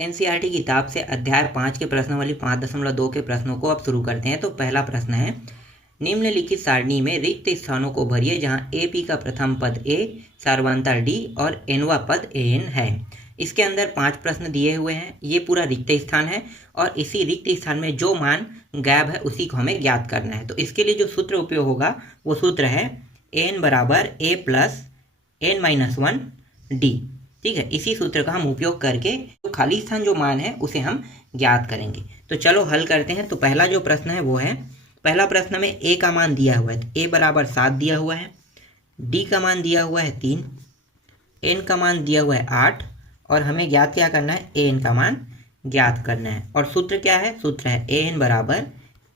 NCERT किताब से अध्याय 5 के प्रश्नावली 5.2 के प्रश्नों को अब शुरू करते हैं। तो पहला प्रश्न है, निम्नलिखित सारणी में रिक्त स्थानों को भरिए जहां एपी का प्रथम पद ए, सार्वंतर डी और एनवा पद एन है। इसके अंदर 5 प्रश्न दिए हुए हैं। ये पूरा रिक्त स्थान है और इसी रिक्त स्थान में जो मान गायब है उसी को हमें ज्ञात करना है। तो इसके लिए जो सूत्र उपयोग होगा वो सूत्र है एन बराबर a plus n minus 1 D. ठीक है, इसी सूत्र का हम उपयोग करके जो खाली स्थान जो मान है उसे हम ज्ञात करेंगे। तो चलो हल करते हैं। तो पहला जो प्रश्न है वो है, पहला प्रश्न में ए का मान दिया हुआ है, तो ए बराबर 7 दिया हुआ है, डी का मान दिया हुआ है 3, एन का मान दिया हुआ है 8 और हमें ज्ञात क्या करना है, ए एन का मान ज्ञात करना है। और सूत्र क्या है, सूत्र है ए एन बराबर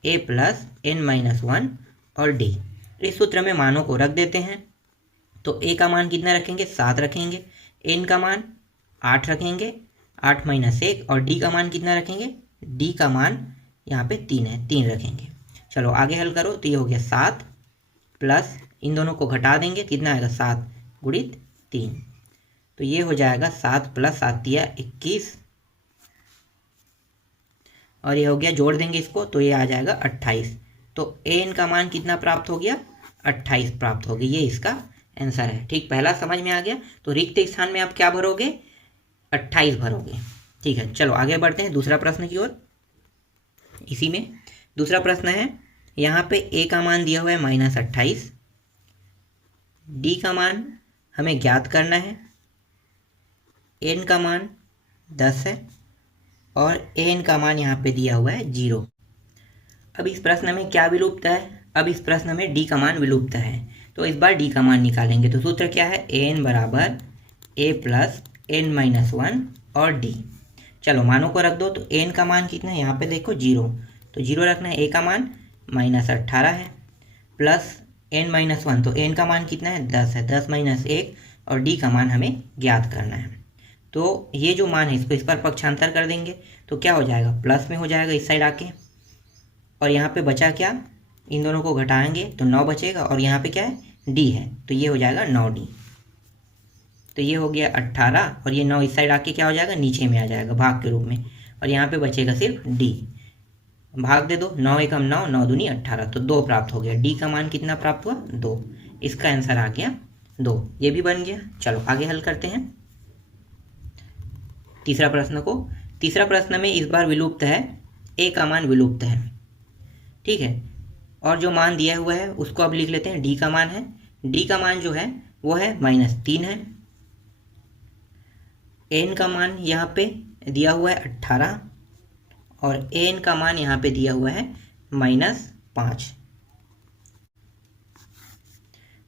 ए प्लस एन माइनस 1 और डी। इस सूत्र में मानों को रख देते हैं। तो ए का मान कितना रखेंगे, 7 रखेंगे, एन का मान 8 रखेंगे, 8 माइनस 1 और डी का मान कितना रखेंगे, डी का मान यहाँ पे 3 है, 3 रखेंगे। चलो आगे हल करो। तो ये हो गया 7 प्लस इन दोनों को घटा देंगे, कितना आएगा 7 गुणित 3। तो ये हो जाएगा 7 प्लस 7 दिया 21 और ये हो गया, जोड़ देंगे इसको तो ये आ जाएगा 28। तो एन का मान कितना प्राप्त हो गया, 28 प्राप्त हो गया। ये इसका आंसर है। ठीक, पहला समझ में आ गया। तो रिक्त स्थान में आप क्या भरोगे, 28 भरोगे। ठीक है, चलो आगे बढ़ते हैं दूसरा प्रश्न की ओर। इसी में दूसरा प्रश्न है, यहाँ पे ए का मान दिया हुआ है -28, डी का मान हमें ज्ञात करना है, एन का मान 10 है और एन का मान यहाँ पे दिया हुआ है 0। अब इस प्रश्न में क्या विलुप्त है, अब इस प्रश्न में डी का मान विलुप्त है। तो इस बार डी का मान निकालेंगे। तो सूत्र क्या है, एन बराबर ए प्लस एन माइनस 1 और डी। चलो मानों को रख दो। तो एन का मान कितना है, यहाँ पे देखो 0, तो 0 रखना है। ए का मान -18 है प्लस एन माइनस 1, तो एन का मान कितना है, 10 है, 10 माइनस 1 और डी का मान हमें ज्ञात करना है। तो ये जो मान है इसको इस पर पक्षांतर कर देंगे तो क्या हो जाएगा, प्लस में हो जाएगा इस साइड आके। और यहाँ पे बचा क्या, इन दोनों को घटाएंगे तो 9 बचेगा और यहाँ पे क्या है, डी है, तो ये हो जाएगा 9d। तो ये हो गया 18 और ये 9 इस साइड आके क्या हो जाएगा, नीचे में आ जाएगा भाग के रूप में और यहाँ पे बचेगा सिर्फ डी। भाग दे दो, 9 एकम 9, 9 दूनी 18, तो 2 प्राप्त हो गया। डी का मान कितना प्राप्त हुआ, 2। इसका आंसर आ गया 2। ये भी बन गया। चलो आगे हल करते हैं तीसरा प्रश्न को। तीसरा प्रश्न में इस बार विलुप्त है, ए का मान विलुप्त है। ठीक है, और जो मान दिया हुआ है उसको अब लिख लेते हैं। डी का मान है, डी का मान जो है वो है -3 है, एन का मान यहाँ पे दिया हुआ है 18 और एन का मान यहाँ पे दिया हुआ है -5।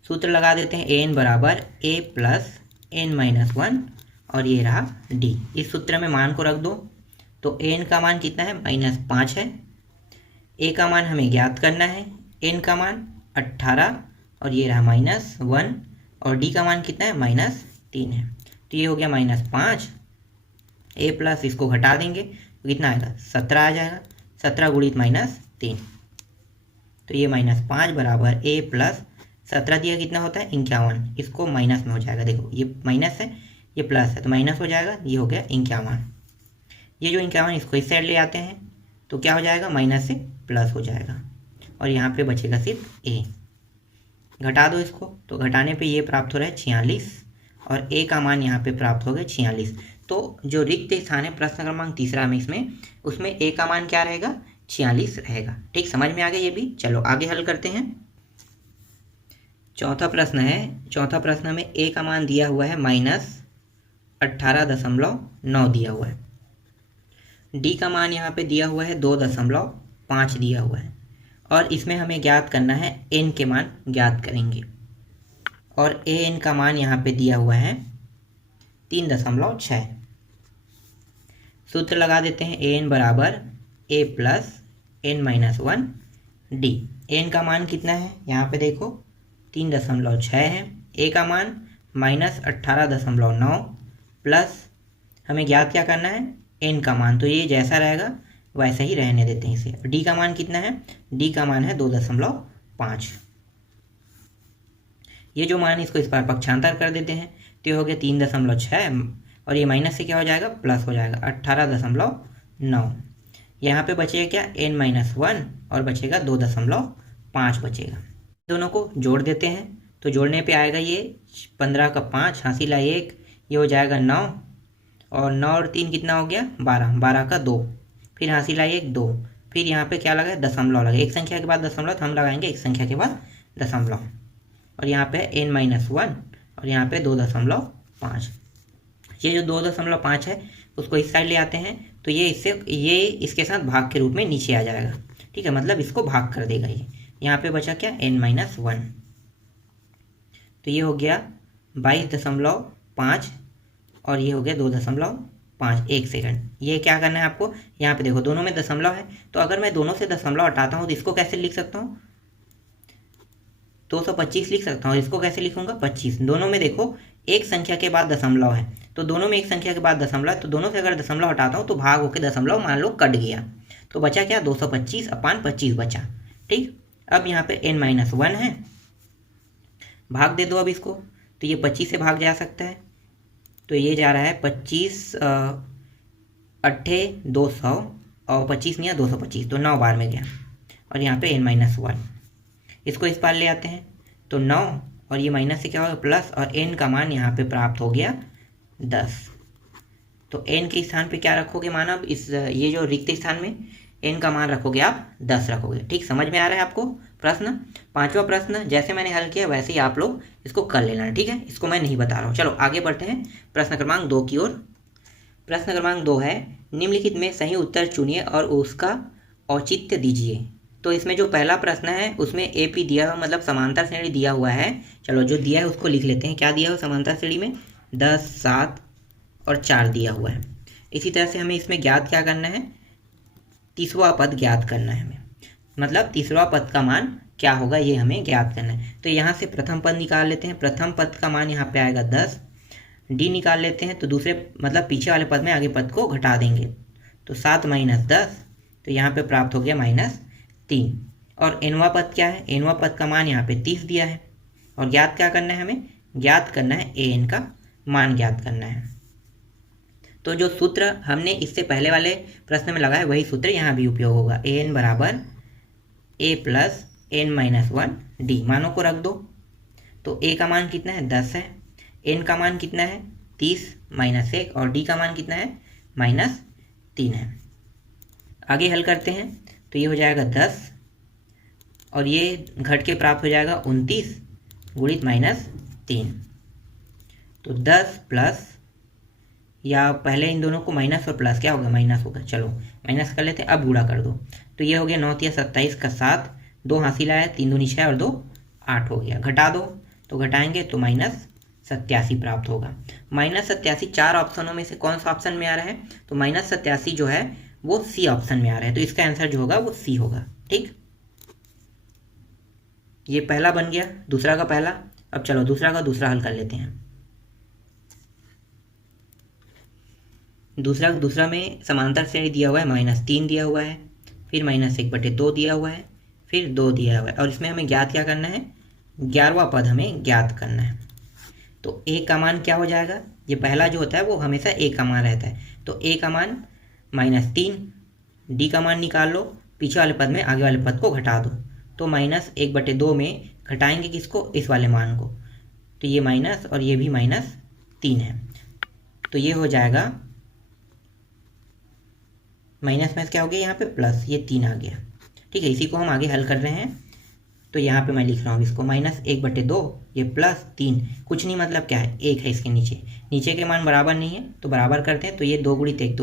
सूत्र लगा देते हैं, एन बराबर ए प्लस एन माइनस 1 और ये रहा डी। इस सूत्र में मान को रख दो। तो एन का मान कितना है, -5 है, ए का मान हमें ज्ञात करना है, एन का मान 18 और ये रहा -1 और डी का मान कितना है, -3 है। तो ये हो गया -5, ए प्लस इसको घटा देंगे तो कितना आएगा, 17 आ जाएगा, 17 गुणित -3। तो ये -5 बराबर ए प्लस 17 दिया कितना होता है, 51। इसको माइनस में हो जाएगा, देखो ये माइनस है ये प्लस है तो माइनस हो जाएगा, ये हो गया 51। ये जो 51 इसको इस साइड ले आते हैं तो क्या हो जाएगा, माइनस से प्लस हो जाएगा और यहाँ पे बचेगा सिर्फ ए। घटा दो इसको, तो घटाने पे ये प्राप्त हो रहा है 46 और ए का मान यहाँ पे प्राप्त हो गया 46। तो जो रिक्त स्थान है प्रश्न क्रमांक तीसरा में इसमें, उसमें ए का मान क्या रहेगा, 46 रहेगा। ठीक, समझ में आ गया ये भी। चलो आगे हल करते हैं। चौथा प्रश्न है, चौथा प्रश्न में ए का मान दिया हुआ है -18.9 दिया हुआ है, डी का मान यहाँ पे दिया हुआ है 2.5 दिया हुआ है और इसमें हमें ज्ञात करना है, एन के मान ज्ञात करेंगे और ए एन का मान यहाँ पे दिया हुआ है 3.6। सूत्र लगा देते हैं, ए एन बराबर a plus n minus 1 d. N का मान कितना है, यहाँ पे देखो 3.6 है, ए का मान -18.9 प्लस हमें ज्ञात क्या करना है, एन का मान। तो ये जैसा रहेगा वैसा ही रहने देते हैं इसे। डी का मान कितना है, डी का मान है 2.5। ये जो मान इसको इस बार पक्षांतर कर देते हैं तो ये हो गया 3.6 और ये माइनस से क्या हो जाएगा, प्लस हो जाएगा 18.9। यहाँ पे बचेगा क्या, n-1 और बचेगा 2.5 बचेगा। दोनों को जोड़ देते हैं तो जोड़ने पे आएगा ये 15 का 5 हासिल 1, ये हो जाएगा 9 और 9 और 3 कितना हो गया 12, 12 का 2, फिर हासिल 1 2, फिर यहाँ पे क्या लगा, दशमलव लगा। एक संख्या के बाद दशमलव तो हम लगाएंगे एक संख्या के बाद दशमलव, और यहाँ पे n-1 और यहाँ पे 2.5। ये जो 2.5 है उसको इस साइड ले आते हैं तो ये इसके साथ भाग के रूप में नीचे आ जाएगा। ठीक है, मतलब इसको भाग कर देगा ये। यहाँ पे बचा क्या, n-1, तो ये हो गया 22.5 और ये हो गया 2.5। 1 सेकंड, ये क्या करना है आपको, यहाँ पे देखो दोनों में दशमलव है, तो अगर मैं दोनों से दशमलव हटाता हूँ तो इसको कैसे लिख सकता हूँ, 225 लिख सकता हूँ। इसको कैसे लिखूंगा, 25। दोनों में देखो एक संख्या के बाद दशमलव है, तो दोनों में एक संख्या के बाद दशमलव है, तो दोनों से अगर दशमलव हटाता हूँ तो भाग होकर दशमलव मान लो कट गया, तो बचा क्या, 225/25 बचा। ठीक, अब यहाँ पे n-1 है, भाग दे दो अब इसको, तो ये 25 से भाग जा सकता है, तो ये जा रहा है 25 8 200 और 25 नहीं 225, तो 9 बार में गया, और यहाँ पे n-1 इसको इस पार ले आते हैं तो 9 और ये माइनस से क्या होगा प्लस, और n का मान यहाँ पे प्राप्त हो गया 10। तो n के स्थान पे क्या रखोगे मान, अब इस ये जो रिक्त स्थान में n का मान रखोगे आप 10 रखोगे। ठीक, समझ में आ रहा है आपको प्रश्न। पांचवा प्रश्न जैसे मैंने हल किया वैसे ही आप लोग इसको कर लेना है। ठीक है, इसको मैं नहीं बता रहा हूँ। चलो आगे बढ़ते हैं प्रश्न क्रमांक 2 की ओर। प्रश्न क्रमांक 2 है, निम्नलिखित में सही उत्तर चुनिए और उसका औचित्य दीजिए। तो इसमें जो पहला प्रश्न है उसमें AP दिया हुआ, मतलब समांतर श्रेणी दिया हुआ है। चलो जो दिया है उसको लिख लेते हैं। क्या दिया हुआ समांतर श्रेणी में, 10 7 और 4 दिया हुआ है। इसी तरह से हमें इसमें ज्ञात क्या करना है, तीसरा पद ज्ञात करना है हमें, मतलब तीसरा पद का मान क्या होगा ये हमें ज्ञात करना है। तो यहाँ से प्रथम पद निकाल लेते हैं। प्रथम पद का मान यहाँ पे आएगा 10, D निकाल लेते हैं तो दूसरे मतलब पीछे वाले पद में आगे पद को घटा देंगे, तो 7 - 10, तो यहाँ पे प्राप्त हो गया -3। और nवां पद क्या है, nवां पद का मान यहाँ पे 30 दिया है, और ज्ञात क्या करना है हमें, ज्ञात करना है an का मान ज्ञात करना है। तो जो सूत्र हमने इससे पहले वाले प्रश्न में लगाया वही सूत्र यहाँ भी उपयोग होगा। an बराबर a प्लस n-1 d, मानों को रख दो। तो a का मान कितना है 10 है, n का मान कितना है 30 - 1 और d का मान कितना है -3 है। आगे हल करते हैं तो ये हो जाएगा 10 और ये घट के प्राप्त हो जाएगा 29 गुणित -3। तो 10 प्लस, या पहले इन दोनों को माइनस और प्लस क्या होगा, माइनस होगा। चलो माइनस कर लेते हैं, अब गुणा कर दो। तो ये हो गया 9 × 27 का 7, 2 हासिल आया, 3 दूनी 6 और 2 8 हो गया। घटा दो, तो घटाएंगे तो -87 प्राप्त होगा। -87 चार ऑप्शनों में से कौन सा ऑप्शन में आ रहा है, तो -87 जो है वो सी ऑप्शन में आ रहा है, तो इसका आंसर जो होगा वो सी होगा। ठीक, ये पहला बन गया, दूसरा का पहला। अब चलो दूसरा का दूसरा हल कर लेते हैं। दूसरा में समांतर श्रेणी दिया हुआ है, -3 दिया हुआ है, फिर -1/2 दिया हुआ है, फिर 2 दिया हुआ है, और इसमें हमें ज्ञात क्या करना है, 11वां पद हमें ज्ञात करना है। तो a का मान क्या हो जाएगा, ये पहला जो होता है वो हमेशा a का मान रहता है, तो a का मान -3, d का मान निकाल लो, पीछे वाले पद में आगे वाले पद को घटा दो, तो -1/2 में घटाएंगे किसको, इस वाले मान को, तो ये माइनस और ये भी -3 है, तो ये हो जाएगा माइनस में क्या हो गया यहाँ पे प्लस, ये 3 आ गया। ठीक है, इसी को हम आगे हल कर रहे हैं। तो यहाँ पे मैं लिख रहा हूँ इसको -1/2, ये +3, कुछ नहीं मतलब क्या है 1 है इसके नीचे के मान बराबर नहीं है तो बराबर करते हैं, तो ये 2 × 1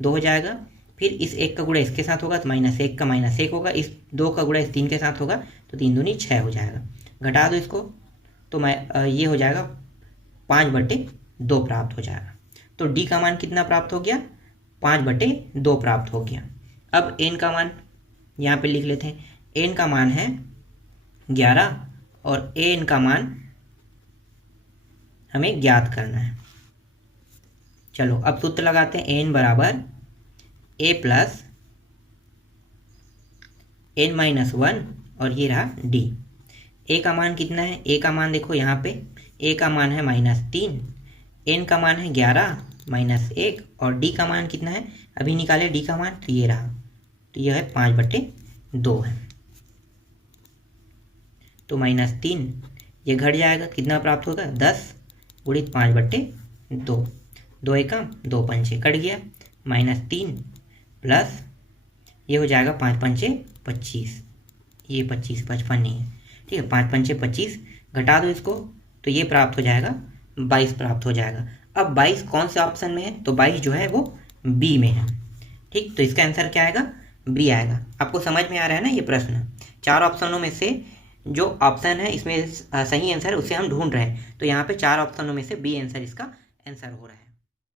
2 हो जाएगा। फिर इस 1 का गुणा इसके साथ होगा तो -1 का -1 होगा, इस 2 का गुणा इस 3 के साथ होगा तो 3 दूनी 6 हो जाएगा। घटा दो इसको, तो ये हो जाएगा 5/2 प्राप्त हो जाएगा। तो डी का मान कितना प्राप्त हो गया, 5/2 प्राप्त हो गया। अब n का मान यहाँ पे लिख लेते हैं, n का मान है 11 और an का मान हमें ज्ञात करना है। चलो अब सूत्र लगाते हैं, n बराबर a प्लस n-1 और ये रहा d। a का मान कितना है, a का मान देखो यहाँ पे a का मान है -3, n का मान है 11 -1 और डी का मान कितना है, अभी निकाले डी का मान, तो ये रहा, तो यह है 5/2 है। तो -3 ये घट जाएगा, कितना प्राप्त होगा, 10 गुणित 5/2, 2 एकम 2 पंचे कट गया, -3 प्लस ये हो जाएगा 5 पंचे 25, ये 25 55 नहीं है, ठीक है, 5 पंचे 25, घटा दो इसको, तो ये प्राप्त हो जाएगा 22 प्राप्त हो जाएगा। अब 22 कौन से ऑप्शन में है, तो 22 जो है वो बी में है, ठीक, तो इसका आंसर क्या आएगा, बी आएगा। आपको समझ में आ रहा है ना ये प्रश्न, 4 ऑप्शनों में से जो ऑप्शन है इसमें सही आंसर है उसे हम ढूंढ रहे हैं, तो यहाँ पे 4 ऑप्शनों में से बी आंसर इसका आंसर हो रहा है।